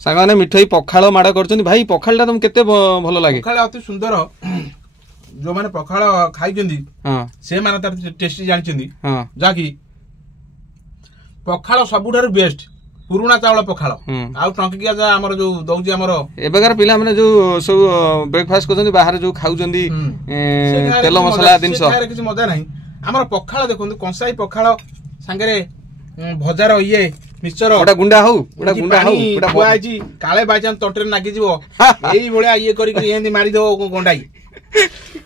सांग मिठई पखाड़ माड़ कर भाई पखाड़ तुम केते भल लगे पखाड़ अति सुंदर जो माने पखाड़ खाई से माने तार टेस्टी जानछिंदी जाकी पखाड़ सबुठार बेस्ट पुराना चावल पखाड़ आउ टंकिया जा हमर जो दउजी हमर एबेकार पिला माने जो सब ब्रेकफास्ट करछन्ती बाहर जो खाउछन्ती तेल मसला दिन सब से किछ मजा नाही हमर पखाड़ देखंतु कंसाई पखाड़ संगरे भजार ये मिक्सचर ओटा गुंडा ओटा बुआजी काले बाजान तंटरे नागी जीवो एई भलिया ये करी करी एंदी मारी दो गोंडाई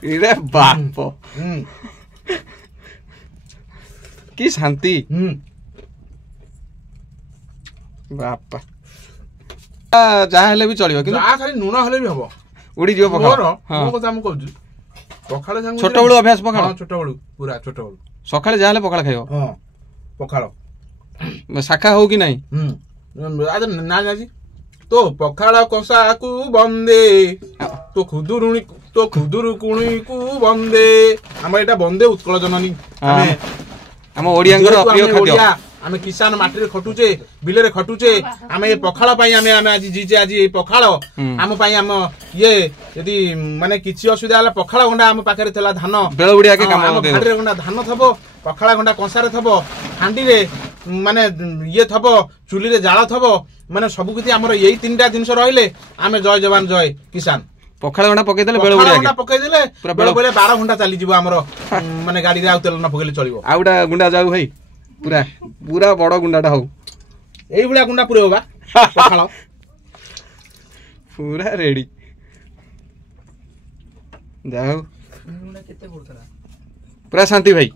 रे बाप की शांति बापा जहाँ हेले भी चलियो कि आ खाली नुण हेले भी हबो उड़ी जियो पखाड़ मो कथा हम कहू पखाड़ संग छोट बळु अभ्यास पखाड़ हां छोट बळु पूरा छोट बळु सकाळे जहाँ हेले पखाड़ खाइयो हां पखाड़ शाखा हो कि नहीं आज ना जाजी तो पखाड़ कसा को बंदे तो खुदुरु कुणी को बंदे हम एटा बंदे उत्कल जननी हम ओडियांगर प्रिय खाद्य आमे किसान माटी रे खटुचे बिले रे खटुचे आमे ये पखाड़ पई आमे आज जीजे आज ये पखाड़ आम पई आम ये यदि माने किछि असुविधा होला पखाड़ गंडा आम पाखरे थला धान बेळ उडिया के काम फाड़ी रे गंडा धान थबो पखाड़ गंडा कंसारे थबो हांडी रे माने ये थबो चुली रे जाळ थबो माने सब किछि हमर यही तीनटा जिंस रहले आमे जय जवान जय किसान पखाड़ गंडा पकै देले बेळ उडिया गंडा पकै देले बेळ बेळे 12 घंटा चली जीवो हमर माने गाड़ी रे आ तेल न पकैले चलिवो आउडा गुंडा जाऊ भाई पूरा पूरा बड़ गुंडाटा हो एई बुला गुंडा पुरे होबा पखाड़ पूरा रेडी जाओ पूरा शांति भाई